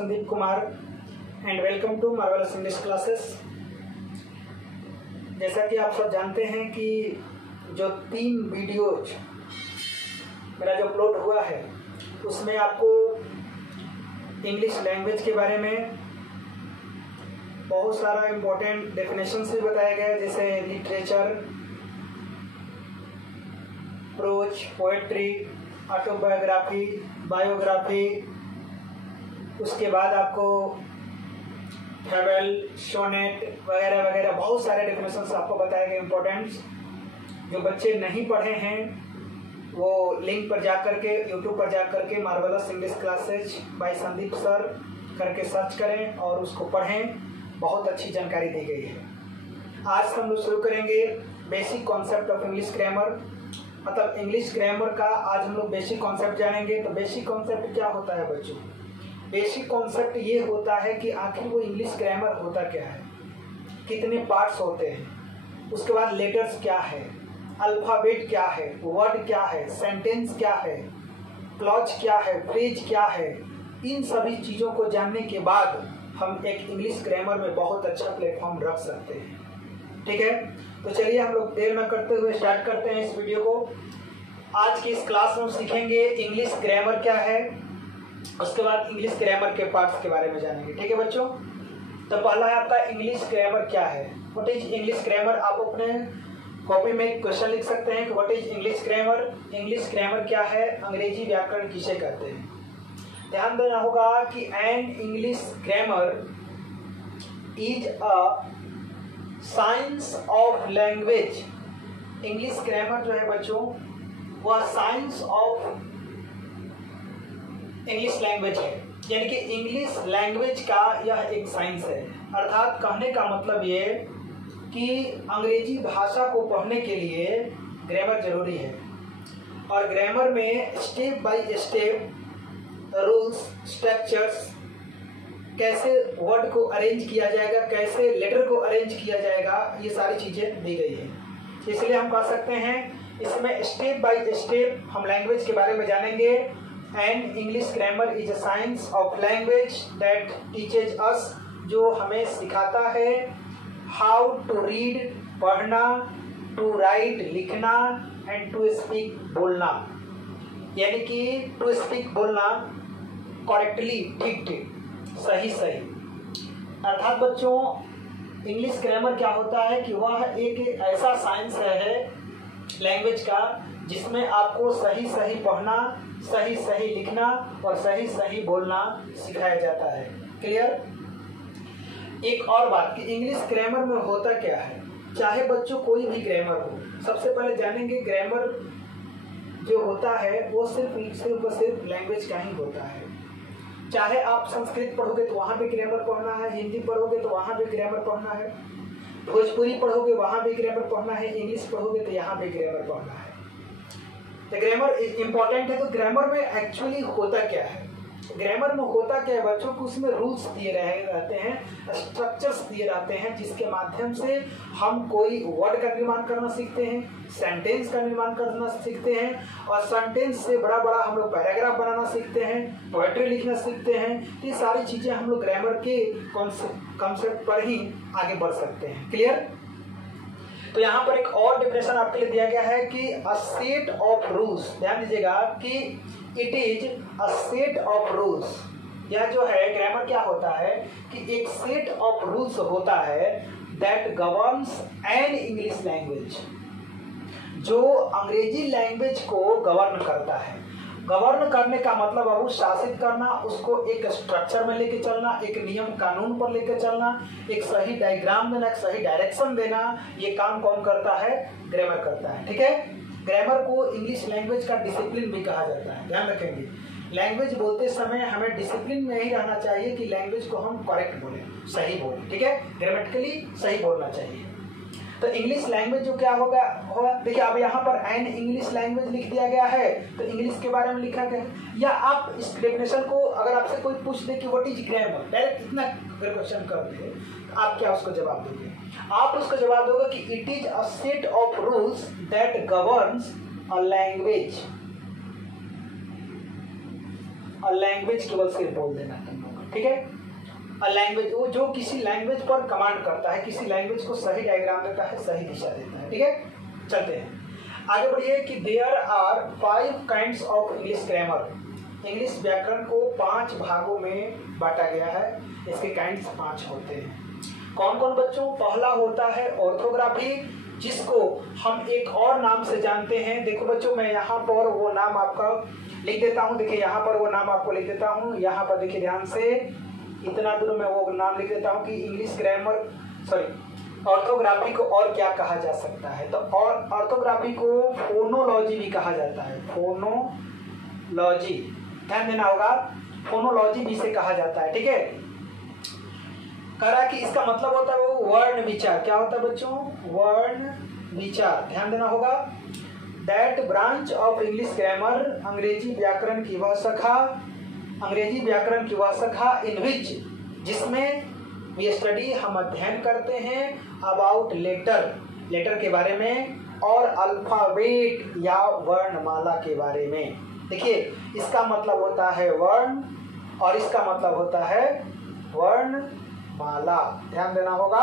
Sandeep Kumar and welcome to marvellous English classes. जैसा कि आप सब जानते हैं कि जो 3 वीडियोज मेरा जो अपलोड हुआ है उसमें आपको इंग्लिश लैंग्वेज के बारे में बहुत सारा इम्पोर्टेंट डेफिनेशन भी बताया गया है, जैसे literature, prose, poetry, autobiography, biography. उसके बाद आपको फेबल, सोनेट वगैरह वगैरह बहुत सारे डेफिनेशंस आपको बताए गए इम्पोर्टेंट्स। जो बच्चे नहीं पढ़े हैं वो लिंक पर जा करके यूट्यूब पर जा करके marvellous English classes by Sandeep sir करके सर्च करें और उसको पढ़ें। बहुत अच्छी जानकारी दी गई है। आज हम लोग शुरू करेंगे basic concept of English grammar, मतलब इंग्लिश ग्रामर का आज हम लोग बेसिक कॉन्सेप्ट जानेंगे। तो बेसिक कॉन्सेप्ट क्या होता है बच्चों? बेसिक कॉन्सेप्ट ये होता है कि आखिर वो इंग्लिश ग्रामर होता क्या है, कितने पार्ट्स होते हैं, उसके बाद लेटर्स क्या है, अल्फ़ाबेट क्या है, वर्ड क्या है, सेंटेंस क्या है, क्लॉज क्या है, फ्रेज क्या है। इन सभी चीज़ों को जानने के बाद हम एक इंग्लिश ग्रामर में बहुत अच्छा प्लेटफॉर्म रख सकते हैं। ठीक है, तो चलिए हम लोग देर न करते हुए स्टार्ट करते हैं इस वीडियो को। आज की इस क्लास में सीखेंगे इंग्लिश ग्रामर क्या है, उसके बाद इंग्लिश ग्रामर के पार्ट्स के बारे में जानेंगे। ठीक है बच्चों, तो पहला है आपका इंग्लिश ग्रामर क्या है। What is English grammar? आप अपने कॉपी में एक क्वेश्चन लिख सकते हैं कि what is English grammar. English grammar क्या है, अंग्रेजी व्याकरण किसे कहते हैं। ध्यान देना होगा कि an English grammar is a science of language. English grammar जो है बच्चों वह साइंस ऑफ इंग्लिश लैंग्वेज है, यानी कि इंग्लिश लैंग्वेज का यह एक साइंस है। अर्थात कहने का मतलब ये कि अंग्रेजी भाषा को पढ़ने के लिए ग्रामर जरूरी है और ग्रामर में step by step rules, structures, कैसे वर्ड को अरेंज किया जाएगा, कैसे लेटर को अरेंज किया जाएगा, ये सारी चीज़ें दी गई है। इसलिए हम कह सकते हैं इसमें स्टेप बाय स्टेप हम लैंग्वेज के बारे में जानेंगे। And English grammar is a science of language that teaches us, जो हमें सिखाता है हाउ टू रीड, पढ़ना, टू राइट, लिखना, एंड टू स्पीक, बोलना, यानी कि टू स्पीक बोलना करेक्टली, ठीक ठीक, सही सही। अर्थात बच्चों इंग्लिश ग्रामर क्या होता है कि वह एक ऐसा साइंस है लैंग्वेज का जिसमें आपको सही सही पढ़ना, सही सही लिखना और सही सही बोलना सिखाया जाता है। क्लियर? एक और बात कि इंग्लिश ग्रामर में होता क्या है, चाहे बच्चों कोई भी ग्रामर हो, सबसे पहले जानेंगे ग्रामर जो होता है वो सिर्फ लैंग्वेज का ही होता है। चाहे आप संस्कृत पढ़ोगे तो वहाँ भी ग्रामर पढ़ना है, हिंदी पढ़ोगे तो वहाँ भी ग्रामर पढ़ना है, भोजपुरी पढ़ोगे वहाँ भी ग्रामर पढ़ना है, इंग्लिश पढ़ोगे तो यहाँ भी ग्रामर पढ़ना है। तो ग्रामर इम्पोर्टेंट है। तो ग्रामर में एक्चुअली होता क्या है, ग्रामर में होता क्या है बच्चों को, उसमें रूल्स दिए रहते हैं, स्ट्रक्चर्स दिए रहते हैं, जिसके माध्यम से हम कोई वर्ड का निर्माण करना सीखते हैं, सेंटेंस का निर्माण करना सीखते हैं और सेंटेंस से बड़ा बड़ा हम लोग पैराग्राफ बनाना सीखते हैं, पोएट्री लिखना सीखते हैं। ये सारी चीज़ें हम लोग ग्रामर के कॉन्सेप्ट पर ही आगे बढ़ सकते हैं। क्लियर? तो यहाँ पर एक और डेफिनेशन आपके लिए दिया गया है कि अ सेट ऑफ रूल्स। ध्यान दीजिएगा कि it is a set of rules. यह जो है ग्रामर क्या होता है कि एक सेट ऑफ रूल्स होता है that governs an English language, जो अंग्रेजी लैंग्वेज को गवर्न करता है। गवर्न करने का मतलब है वो शासित करना, उसको एक स्ट्रक्चर में लेके चलना, एक नियम कानून पर लेके चलना, एक सही डायग्राम देना, एक सही डायरेक्शन देना। ये काम कौन करता है? ग्रामर करता है। ठीक है, ग्रामर को इंग्लिश लैंग्वेज का डिसिप्लिन भी कहा जाता है। ध्यान रखेंगे, लैंग्वेज बोलते समय हमें डिसिप्लिन में ही रहना चाहिए कि लैंग्वेज को हम करेक्ट बोलें, सही बोलें। ठीक है, ग्रामेटिकली सही बोलना चाहिए। तो इंग्लिश लैंग्वेज जो क्या होगा, देखिए अब यहाँ पर एन इंग्लिश लैंग्वेज लिख दिया गया है, तो इंग्लिश के बारे में लिखा गया। या आप इस डेफिनेशन को अगर आपसे कोई पूछ दे कि व्हाट इज ग्रामर, डायरेक्ट इतना अगर क्वेश्चन कर दे, आप क्या उसको जवाब दोगे? आप उसको जवाब दोगे कि it is a set of rules that governs a language. और लैंग्वेज केवल सिर्फ बोल देना तुम लोग, ठीक है। अ लैंग्वेज, वो जो किसी लैंग्वेज पर कमांड करता है, किसी लैंग्वेज को सही डायग्राम देता है, सही दिशा देता है। ठीक है, चलते हैं आगे बढ़िए कि there are 5 kinds of English grammar. English व्याकरण को 5 भागों में बांटा गया है, इसके काइंड्स 5 होते हैं। कौन कौन बच्चों? पहला होता है ऑर्थोग्राफी, जिसको हम एक और नाम से जानते हैं। देखो बच्चों, मैं यहाँ पर वो नाम आपका लिख देता हूँ। देखिए यहाँ पर वो नाम आपको लिख देता हूँ। यहाँ पर देखिए ध्यान से, इतना दूर मैं वो नाम लिख देता हूँ कि इंग्लिश ग्रामर, सॉरी, ऑर्थोग्राफी को और क्या कहा जा सकता है। तो और ऑर्थोग्राफी को फोनोलॉजी भी कहा जाता है। फोनोलॉजी, ध्यान देना होगा, फोनोलॉजी भी इसे कहा जाता है। ठीक है, कह रहा कि इसका मतलब होता है वो वर्ण विचार। क्या होता है बच्चों? वर्ण विचार, ध्यान देना होगा। That branch of English grammar, अंग्रेजी व्याकरण की वह शाखा, अंग्रेजी व्याकरण की वह शाखा इन विच, जिसमें वी स्टडी, हम अध्ययन करते हैं, अबाउट लेटर, लेटर के बारे में, और अल्फाबेट या वर्णमाला के बारे में। देखिए, इसका मतलब होता है वर्ण और इसका मतलब होता है वर्णमाला, ध्यान देना होगा।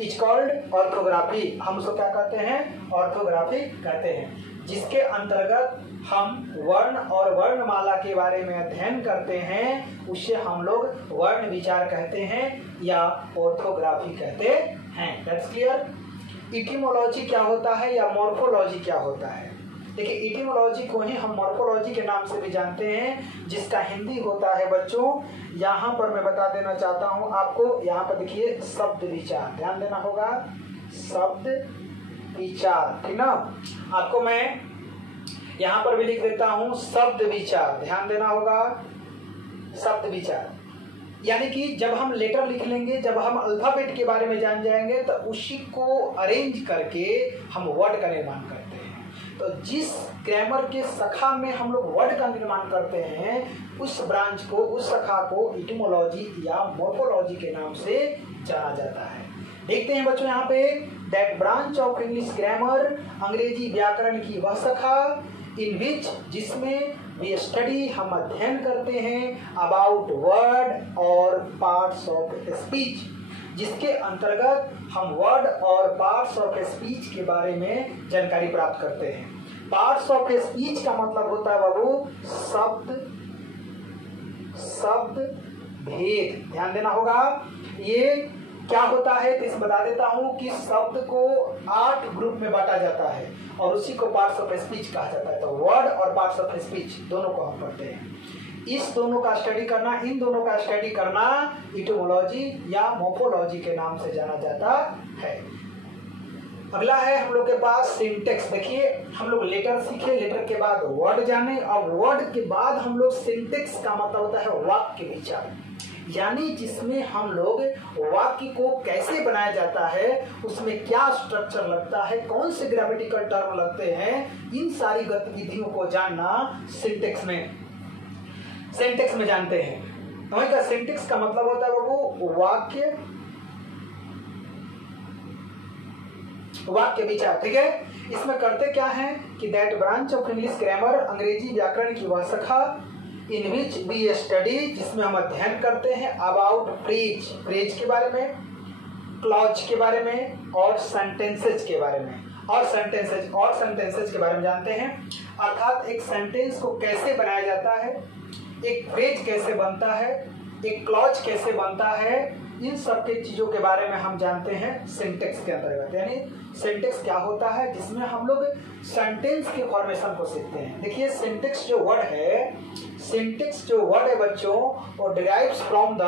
इज कॉल्ड ऑर्थोग्राफी, हम उसको क्या कहते हैं? ऑर्थोग्राफी कहते हैं, जिसके अंतर्गत हम वर्ण और वर्णमाला के बारे में अध्ययन करते हैं, उसे हम लोग वर्ण विचार कहते हैं या ऑर्थोग्राफी कहते हैं। That's clear. इटिमोलॉजी क्या होता है या मॉर्फोलॉजी क्या होता है? देखिए, इटिमोलॉजी को ही हम मॉर्फोलॉजी के नाम से भी जानते हैं, जिसका हिंदी होता है बच्चों, यहाँ पर मैं बता देना चाहता हूँ आपको, यहाँ पर देखिए शब्द विचार, ध्यान देना होगा, शब्द विचार, ठीक ना। आपको मैं यहाँ पर भी लिख देता हूँ शब्द विचार, ध्यान देना होगा, शब्द विचार। यानी कि जब हम लेटर लिख लेंगे, जब हम अल्फाबेट के बारे में जान जाएंगे, तो उसी को अरेंज करके हम वर्ड का निर्माण करते हैं। तो जिस ग्रामर के शाखा में हम लोग वर्ड का निर्माण करते हैं, उस ब्रांच को, उस शाखा को इटिमोलॉजी या मॉर्फोलॉजी के नाम से जाना जाता है। देखते हैं बच्चों यहाँ पे, that branch of English grammar, अंग्रेजी व्याकरण की वह शाखा, इन विच, जिसमें वी स्टडी, हम अध्ययन करते हैं, अबाउट वर्ड और पार्ट्स ऑफ स्पीच, जिसके अंतर्गत हम वर्ड और पार्ट्स ऑफ स्पीच के बारे में जानकारी प्राप्त करते हैं। पार्ट्स ऑफ स्पीच का मतलब होता है बाबू शब्द, शब्द भेद, ध्यान देना होगा। ये क्या होता है तो इसे बता देता हूँ कि शब्द को 8 ग्रुप में बांटा जाता है और उसी को पार्ट्स ऑफ स्पीच कहा जाता है। तो वर्ड और पार्ट्स ऑफ स्पीच दोनों को हम पढ़ते हैं। इस दोनों का स्टडी करना, इन दोनों का स्टडी करना इटिमोलॉजी या मॉर्फोलॉजी के नाम से जाना जाता है। अगला है हम लोग के पास सिंटेक्स। देखिए, हम लोग लेटर सीखे, लेटर के बाद वर्ड जाने, और वर्ड के बाद हम लोग सिंटेक्स का मतलब होता है वाक्य विचार, यानी जिसमें हम लोग वाक्य को कैसे बनाया जाता है, उसमें क्या स्ट्रक्चर लगता है, कौन से ग्रामेटिकल टर्म लगते हैं, इन सारी गतिविधियों को जानना सिंटेक्स में जानते हैं। वहीं का सिंटेक्स का मतलब होता है वो वाक्य विचार, ठीक है। इसमें करते क्या है कि that branch of English grammar, अंग्रेजी व्याकरण की वह शाखा, इन विच वी स्टडी, जिसमें हम अध्ययन करते हैं, अबाउट फ्रेज, फ्रेज के बारे में, क्लॉज के बारे में, और सेंटेंसेज के बारे में, और सेंटेंसेज के बारे में जानते हैं। अर्थात एक सेंटेंस को कैसे बनाया जाता है, एक फ्रेज कैसे बनता है, एक क्लॉज कैसे बनता है, इन सब के चीजों के बारे में हम जानते हैं सिंटेक्स के अंतर्गत। यानी सिंटेक्स क्या होता है, जिसमें हम लोग सेंटेंस के फॉर्मेशन को सीखते हैं। देखिए, सिंटेक्स जो वर्ड है बच्चों, वो derives from the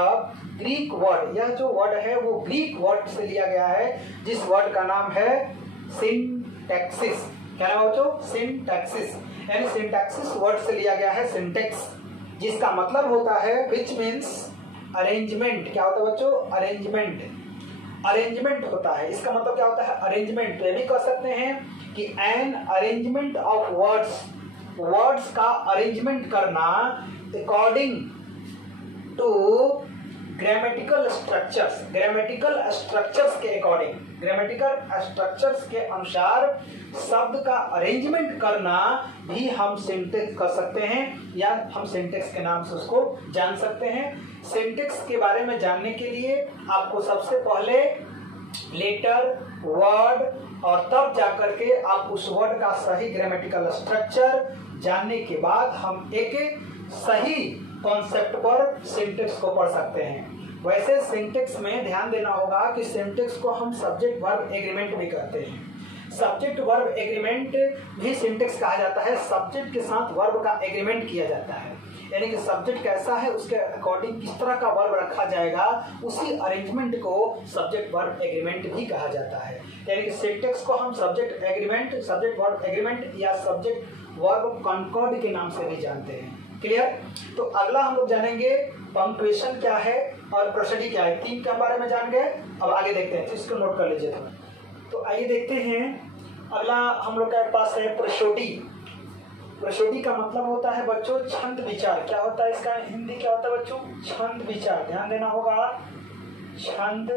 Greek word. यह जो वर्ड है वो ग्रीक वर्ड से लिया गया है, जिस वर्ड का नाम है सिंटैक्सिस। क्या नाम है बच्चों? सिंटैक्सिस। यानी सिंटैक्सिस वर्ड से लिया गया है सिंटेक्स, जिसका मतलब होता है विच मीन्स अरेंजमेंट। क्या होता है बच्चों? अरेंजमेंट होता है। इसका मतलब क्या होता है? अरेंजमेंट। तो ये भी कह सकते हैं कि एन अरेंजमेंट ऑफ वर्ड्स का अरेंजमेंट करना अकॉर्डिंग टू ग्रामेटिकल स्ट्रक्चर्स के अकॉर्डिंग, ग्रामेटिकल स्ट्रक्चर्स के अनुसार शब्द का अरेंजमेंट करना भी हम सिंटेक्स कर सकते हैं, या हम सिंटेक्स के नाम से उसको जान सकते हैं। सिंटेक्स के बारे में जानने के लिए आपको सबसे पहले लेटर, वर्ड और तब जाकर के आप उस वर्ड का सही ग्रामेटिकल स्ट्रक्चर जानने के बाद हम एक सही कॉन्सेप्ट पर सिंटेक्स को पढ़ सकते हैं। वैसे सिंटेक्स में ध्यान देना होगा कि सिंटेक्स को हम सब्जेक्ट वर्ब एग्रीमेंट भी कहते हैं। सब्जेक्ट वर्ब एग्रीमेंट भी सिंटेक्स कहा जाता है। सब्जेक्ट के साथ वर्ब का एग्रीमेंट किया जाता है, यानी कि सब्जेक्ट कैसा है उसके अकॉर्डिंग किस तरह का वर्ब रखा जाएगा, उसी अरेंजमेंट को सब्जेक्ट वर्ब एग्रीमेंट भी कहा जाता है। यानी कि सिंटेक्स को हम subject agreement, subject verb agreement या सब्जेक्ट वर्ब कॉन्कॉर्ड के नाम से भी जानते हैं। क्लियर? तो अगला हम लोग जानेंगे पंक्चुएशन क्या है और प्रोसीडी क्या है। तीन के बारे में जान गए, अब आगे देखते हैं, तो इसको नोट कर लीजिए थोड़ा। तो आइए देखते हैं, अगला हम लोग के पास है प्रोसीडी। प्रोसीडी का मतलब होता है बच्चों छंद विचार। क्या होता है इसका हिंदी, क्या होता है बच्चों? छंद विचार। ध्यान देना होगा, छंद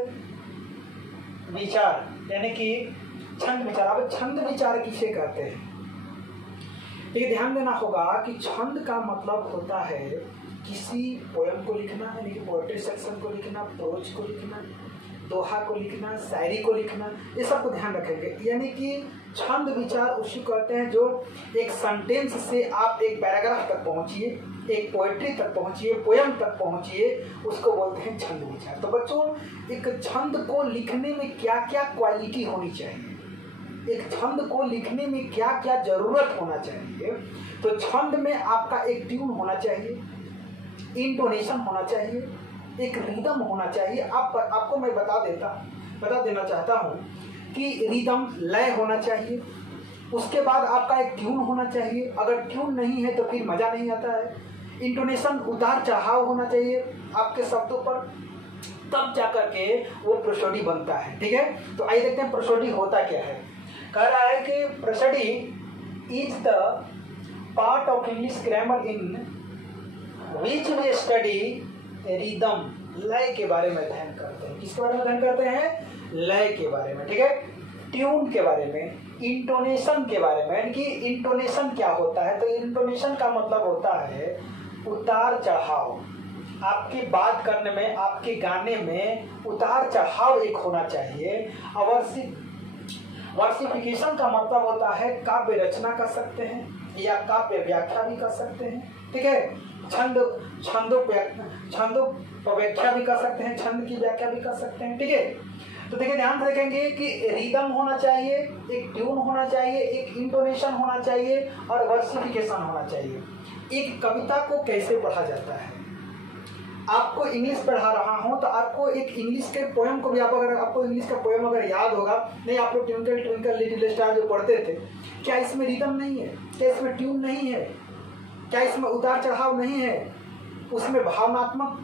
विचार यानी कि छंद विचार। अब छंद विचार किसे कहते हैं? देखिए ध्यान देना होगा कि छंद का मतलब होता है किसी पोयम को लिखना, यानी कि पोएट्री सेक्शन को लिखना, प्रोज को लिखना, दोहा को लिखना, शायरी को लिखना, ये सब को ध्यान रखेंगे। यानी कि छंद विचार उसी कहते हैं जो एक सेंटेंस से आप एक पैराग्राफ तक पहुंचिए, एक पोएट्री तक पहुंचिए, पोयम तक पहुंचिए, उसको बोलते हैं छंद विचार। तो बच्चों एक छंद को लिखने में क्या क्या क्वालिटी होनी चाहिए, एक छंद को लिखने में क्या क्या जरूरत होना चाहिए? तो छंद में आपका एक ट्यून होना चाहिए, इंटोनेशन होना चाहिए, एक रिदम होना चाहिए। आपको मैं बता देना चाहता हूँ कि रिदम लय होना चाहिए, उसके बाद आपका एक ट्यून होना चाहिए। अगर ट्यून नहीं है तो फिर मजा नहीं आता है। इंटोनेशन उतार चढ़ाव होना चाहिए आपके शब्दों पर, तब जाकर के वो प्रोसीडी बनता है। ठीक है, तो आइए देखते हैं प्रोसीडी होता क्या है। कह रहा है कि prosody is the part of English grammar in which we study rhythm, लय के बारे में अध्ययन करते हैं। किसके बारे में अध्ययन करते हैं? लय के बारे में। ठीक है, ट्यून के बारे में, इंटोनेशन के बारे में। यानी कि इंटोनेशन क्या होता है? तो इंटोनेशन का मतलब होता है उतार चढ़ाव। आपकी बात करने में, आपके गाने में उतार चढ़ाव एक होना चाहिए। वर्सिफिकेशन का मतलब होता है काव्य रचना कर सकते हैं या काव्य व्याख्या भी कर सकते हैं। ठीक है, छंदों पर व्याख्या भी कर सकते हैं, छंद की व्याख्या भी कर सकते हैं। ठीक है, तो देखिए ध्यान रखेंगे कि रिदम होना चाहिए, एक ट्यून होना चाहिए, एक इंटोनेशन होना चाहिए और वर्सिफिकेशन होना चाहिए। एक कविता को कैसे पढ़ा जाता है? आपको इंग्लिश पढ़ा रहा हूं तो आपको एक इंग्लिश के पोएम को भी अगर आपको इंग्लिश का पोएम अगर याद होगा, नहीं आप लोग ट्विंकल ट्विंकल लिटिल स्टार जो पढ़ते थे, क्या इसमें रिदम नहीं है? क्या इसमें ट्यून नहीं है? क्या इसमें उतार चढ़ाव नहीं है? उसमें भावनात्मक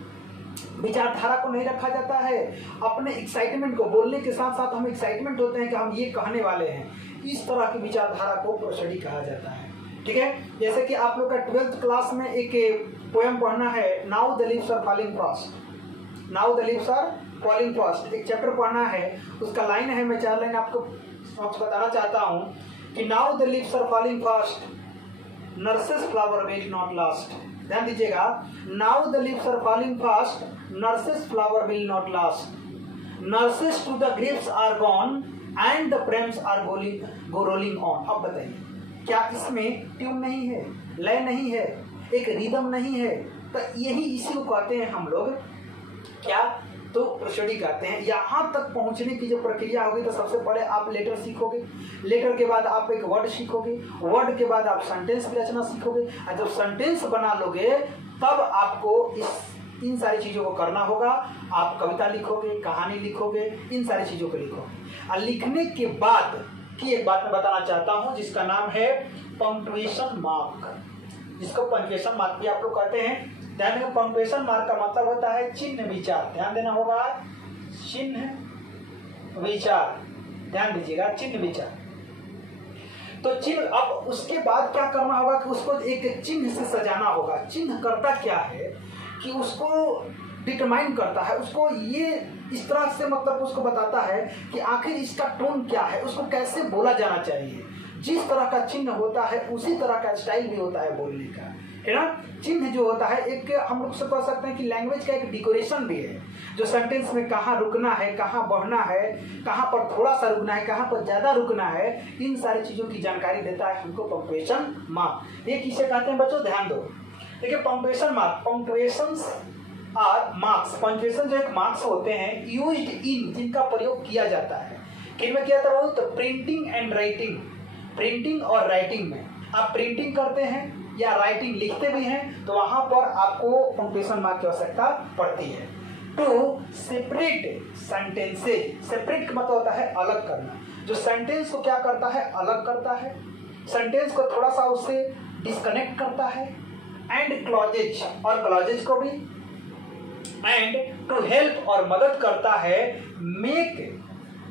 विचारधारा को नहीं रखा जाता है? अपने एक्साइटमेंट को, बोलने के साथ साथ हम एक्साइटमेंट होते हैं कि हम ये कहने वाले हैं, इस तरह की विचारधारा को प्रोसीडी कहा जाता है। ठीक है, जैसे कि आप लोग का 12th क्लास में एक पोएम पढ़ना है, now the leaves are falling fast. Now the leaves are falling fast एक चैप्टर पढ़ना है, उसका लाइन है, मैं 4 लाइन आपको बताना चाहता हूँ कि now the leaves are falling fast, nurses flower will not last. ध्यान दीजिएगा, now the leaves are falling fast, nurses flower will not last, nurses to the graves are gone and the prams are go rolling on. अब बताइए, क्या इसमें tune नहीं है, लय नहीं है, एक रिदम नहीं है? तो यही इसी को कहते हैं हम लोग क्या? तो प्रोसीडी कहते हैं। यहाँ तक पहुँचने की जो प्रक्रिया होगी, तो सबसे पहले आप लेटर सीखोगे, लेटर के बाद आप एक वर्ड सीखोगे, वर्ड के बाद आप सेंटेंस की रचना सीखोगे, और जब सेंटेंस बना लोगे तब आपको इन सारी चीज़ों को करना होगा। आप कविता लिखोगे, कहानी लिखोगे, इन सारी चीज़ों को लिखोगे। और लिखने के बाद की एक बात मैं बताना चाहता हूँ जिसका नाम है पंक्चुएशन मार्क, जिसको पंक्चुएशन मार्क भी आप लोग कहते हैं। ध्यान देना, पंक्चुएशन मार्क का मतलब होता है चिन्ह विचार। ध्यान देना होगा, चिन्ह विचार, ध्यान दीजिएगा, चिन्ह विचार। तो चिन्ह, अब उसके बाद क्या करना होगा कि उसको एक चिन्ह से सजाना होगा। चिन्ह करता क्या है कि उसको डिटरमाइन करता है, उसको ये इस तरह से मतलब उसको बताता है कि आखिर इसका टोन क्या है, उसको कैसे बोला जाना चाहिए। जिस तरह का चिन्ह होता है उसी तरह का स्टाइल भी होता है बोलने का, है ना। चिन्ह जो होता है एक हम लोग से कह सकते हैं कि लैंग्वेज का एक डेकोरेशन भी है, जो सेंटेंस में कहाँ रुकना है, कहाँ बढ़ना है, कहाँ पर थोड़ा सा रुकना है, कहाँ पर ज्यादा रुकना है, इन सारी चीजों की जानकारी देता है हमको पंक्चुएशन मार्क। ये किसे कहते हैं बच्चों, ध्यान दो। देखिए punctuation mark, punctuations are marks, punctuation जो एक मार्क्स होते हैं यूज्ड इन, जिनका प्रयोग किया जाता है। किन में किया जाता है? तो प्रिंटिंग एंड राइटिंग, प्रिंटिंग और राइटिंग में। आप प्रिंटिंग करते हैं या राइटिंग लिखते भी हैं तो वहां पर आपको पंक्चुएशन मार्क की आवश्यकता पड़ती है। टू सेपरेट सेंटेंसेज, सेपरेट का मतलब होता है अलग करना, जो सेंटेंस को क्या करता है, अलग करता है, सेंटेंस को थोड़ा सा उससे डिस्कनेक्ट करता है। एंड क्लॉजेज, और क्लॉजेज को भी। एंड टू हेल्प, और मदद करता है make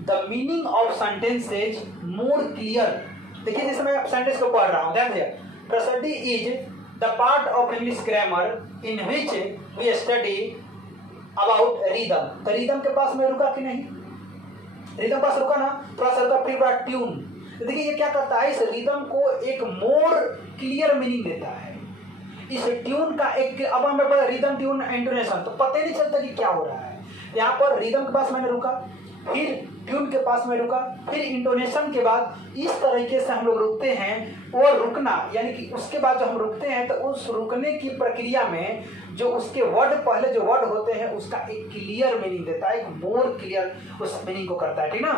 the meaning of sentences more clear. देखिए जैसे मैं सेंटेंस को पढ़ रहा हूं, ध्यान दिया। The study is the part of English grammar in which we study about rhythm। तो rhythm के पास में रुका कि नहीं, rhythm पास रुका ना, थोड़ा सा रुका, फिर बड़ा ट्यून। तो देखिए ये क्या करता है, इस rhythm को एक मोर क्लियर मीनिंग देता है। इस ट्यून का एक, अब हमें पता रिदम ट्यून इंटोनेशन, तो पता ही नहीं चलता कि क्या हो रहा है। यहाँ पर रिदम के पास मैंने रुका, फिर ट्यून के पास में रुका, फिर इंटोनेशन के बाद इस तरीके से हम लोग रुकते हैं। और रुकना यानी कि उसके बाद जो हम रुकते हैं तो उस रुकने की प्रक्रिया में जो उसके वर्ड, पहले जो वर्ड होते हैं उसका एक क्लियर मीनिंग देता है, एक मोर क्लियर उस मीनिंग को करता है, ठीक ना।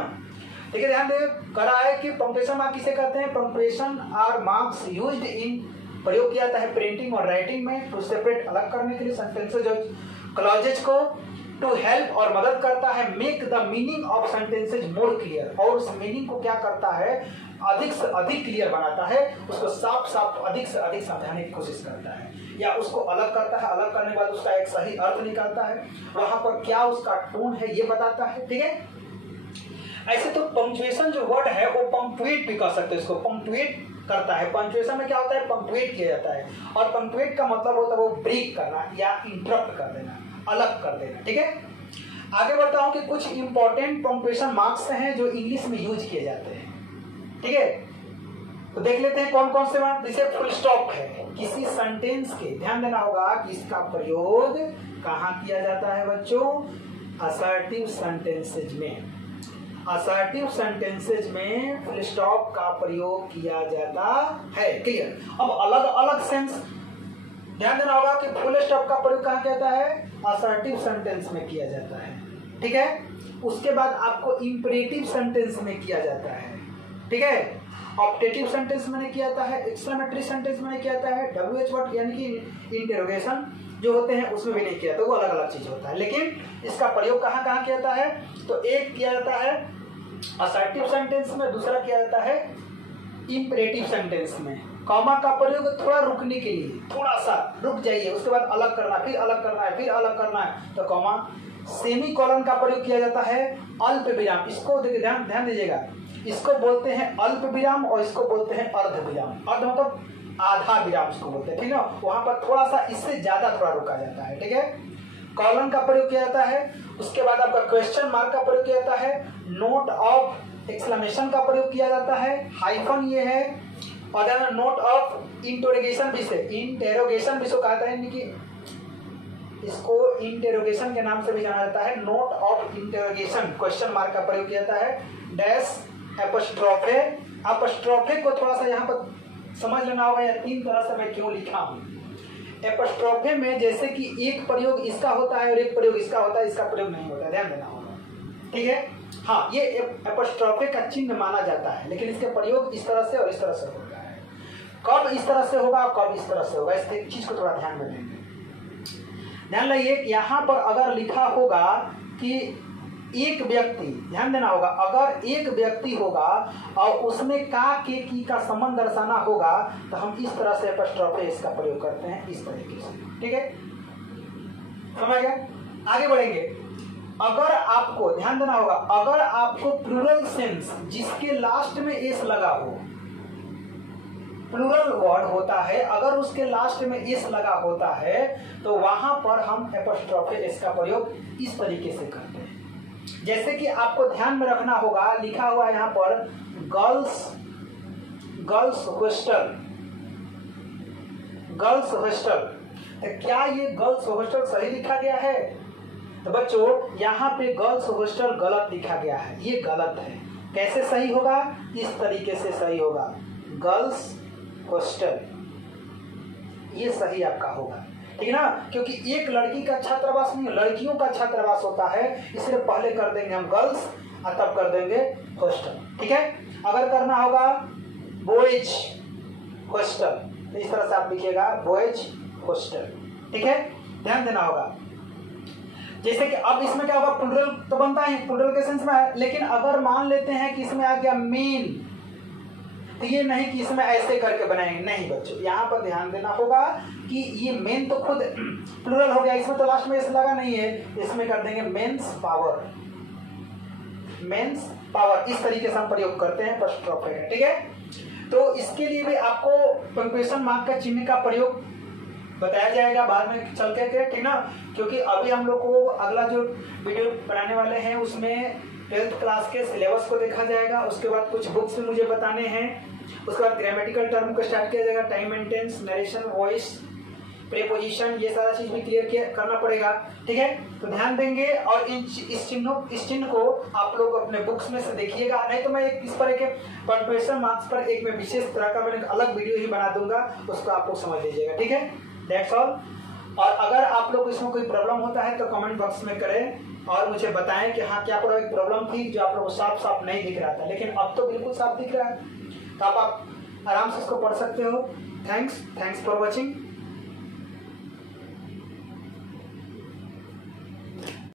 ठीक है, ध्यान दे करा है कि पंक्चुएशन मार्क किसे कहते हैं, punctuation are marks used in, प्रयोग किया जाता है प्रिंटिंग और राइटिंग में, टू सेपरेट, अलग करने के लिए सेंटेंसेज और क्लॉजेज को, टू हेल्प, और मदद करता है make the meaning of sentences more clear, और उस मीनिंग को क्या करता है, अधिक से अधिक क्लियर बनाता है, उसको साफ साफ अधिक से अधिक समझाने की कोशिश करता है, या उसको अलग करता है, अलग करने के बाद उसका एक सही अर्थ निकालता है, वहां पर क्या उसका टोन है ये बताता है, ठीक है। ऐसे तो पंक्चुएशन जो वर्ड है वो पंक्चुएट भी कर सकते हैं, इसको पंक्चुएट करता है। पंक्चुएशन में क्या होता है, पंक्चुएट किया जाता है, और पंक्चुएट का मतलब होता है वो ब्रेक करना या इंटरप्ट कर देना, अलग कर देना, ठीक है। आगे बढ़ता हूं कि कुछ इंपॉर्टेंट पंक्चुएशन मार्क्स हैं जो इंग्लिश में यूज किए जाते हैं, ठीक है। तो देख लेते हैं कौन कौन से मार्क्स। जैसे फुल स्टॉप है, किसी सेंटेंस के, ध्यान देना होगा कि इसका प्रयोग कहां किया जाता है बच्चों, असर्टिव सेंटेंसेज में। असर्टिव सेंटेंसेज में फुल स्टॉप का प्रयोग किया जाता है, क्लियर। अब अलग अलग सेंस, ध्यान देना होगा कि फुल स्टॉप का प्रयोग कहां किया जाता है, असर्टिव सेंटेंस में किया जाता है, ठीक है। उसके बाद आपको इंपरेटिव सेंटेंस में किया जाता है, ठीक है। ऑप्टेटिव सेंटेंस में किया जाता है, एक्सक्लेमेटरी सेंटेंस में किया जाता है, WH वर्ड यानी कि इंटेरोगेशन जो होते हैं उसमें भी नहीं किया जाता, वो अलग अलग चीज होता है। लेकिन इसका प्रयोग कहां कहां किया जाता है, तो एक किया जाता है असर्टिव सेंटेंस में, दूसरा किया जाता है इंपरेटिव सेंटेंस में। कॉमा का प्रयोग थोड़ा रुकने के लिए, थोड़ा सा रुक जाइए, उसके बाद अलग करना, फिर अलग करना है, फिर अलग करना है, तो कॉमा। सेमी कॉलन का प्रयोग किया जाता है अल्प विराम, इसको ध्यान दीजिएगा, इसको बोलते हैं अल्प विराम और इसको बोलते हैं अर्ध विराम। अर्ध मतलब आधा विराम इसको बोलते हैं, ठीक है। वहां पर थोड़ा सा इससे ज्यादा थोड़ा रुका जाता है, ठीक है। कॉलन का प्रयोग किया जाता है, उसके बाद आपका क्वेश्चन मार्क का प्रयोग किया जाता है, नोट ऑफ एक्सक्लेमेशन का प्रयोग किया जाता है, हाइफन ये है, और नोट ऑफ इंटरोगेशन भी से, इंटेरोगेशन भी सो कहता है, यानी कि इसको इंटेरोगेशन के नाम से भी जाना जाता है। Note of interrogation, question mark का प्रयोग किया जाता है, डैश एपोस्ट्रोफे, एपोस्ट्रोफे को थोड़ा सा यहाँ पर समझ लेना होगा, या तीन तरह से मैं क्यों लिखा हूँ। एपोस्ट्रोफे में जैसे कि एक प्रयोग इसका होता है और एक प्रयोग इसका होता है, इसका प्रयोग नहीं होता है, ध्यान देना होगा, ठीक है। हाँ, ये एपोस्ट्रोफे का चिन्ह माना जाता है, लेकिन इसके प्रयोग इस तरह से और इस तरह से होता है। कब इस तरह से होगा और कब इस तरह से होगा, इस चीज को थोड़ा ध्यान में देंगे। ध्यान रखिए, यहाँ पर अगर लिखा होगा कि एक व्यक्ति, ध्यान देना होगा, अगर एक व्यक्ति होगा और उसमें का के की का संबंध दर्शाना होगा तो हम इस तरह से एपोस्ट्रोफे इसका प्रयोग करते हैं, इस तरीके से, ठीक है, समझ गया। आगे बढ़ेंगे। अगर आपको ध्यान देना होगा, अगर आपको प्लूरल सेंस जिसके लास्ट में एस लगा हो, प्लूरल वर्ड होता है, अगर उसके लास्ट में इस लगा होता है तो वहां पर हम एपोस्ट्रोफे एस का प्रयोग इस तरीके से करते हैं। जैसे कि आपको ध्यान में रखना होगा, लिखा हुआ है यहाँ पर गर्ल्स हॉस्टल, गर्ल्स हॉस्टल। तो क्या ये गर्ल्स हॉस्टल सही लिखा गया है? तो बच्चों यहाँ पे गर्ल्स हॉस्टल गलत लिखा गया है, ये गलत है। कैसे सही होगा? इस तरीके से सही होगा, गर्ल्स हॉस्टल, ये सही आपका होगा, ठीक है ना। क्योंकि एक लड़की का छात्रावास नहीं, लड़कियों का छात्रावास होता है, इसलिए पहले कर देंगे हम गर्ल्स और तब कर देंगे हॉस्टल, ठीक है। अगर करना होगा बॉयज हॉस्टल, तो इस तरह से आप लिखिएगा बॉयज हॉस्टल, ठीक है, ध्यान देना होगा। जैसे कि अब इसमें क्या होगा, प्लूरल तो बनता है, प्लूरल के सेंस में है, लेकिन अगर मान लेते हैं कि इसमें आ गया मेन, तो ये नहीं कि इसमें ऐसे करके बनाएंगे, नहीं बच्चों, यहाँ पर ध्यान देना होगा कि ये मेन तो खुद प्लूरल हो गया, इसमें तो लास्ट में ऐसे लगा नहीं है, इसमें कर देंगे मेंस पावर, मेंस पावर, इस तरीके से हम प्रयोग करते हैं एपोस्ट्रोफे का, ठीक है। तो इसके लिए भी आपको पंक्चुएशन मार्क का चिन्ह का प्रयोग बताया जाएगा बाद में चल के, ठीक ना। क्योंकि अभी हम लोग को अगला जो वीडियो बनाने वाले हैं उसमें 12th क्लास के सिलेबस को देखा जाएगा, उसके बाद कुछ बुक्स भी मुझे बताने हैं, उसके बाद ग्रामेटिकल टर्म को स्टार्ट किया जाएगा, time and tense, narration, voice, preposition, ये सारा चीज भी क्लियर करना पड़ेगा, ठीक है। तो ध्यान देंगे और इस चिन्ह को आप लोग अपने बुक्स में से देखिएगा, नहीं तो मैं इस पर एक पंक्चुएशन मार्क्स पर एक मैं विशेष तरह का मैंने अलग वीडियो ही बना दूंगा, उसको आप लोग समझ लीजिएगा, ठीक है। That's all. और अगर आप लोग इसमें कोई प्रॉब्लम होता है तो कमेंट बॉक्स में करें और मुझे बताएं कि हाँ क्या प्रॉब्लम थी जो आप लोगों को साफ साफ नहीं दिख रहा था, लेकिन अब तो बिल्कुल साफ दिख रहा है, तो आप आराम से इसको पढ़ सकते हो। Thanks for watching.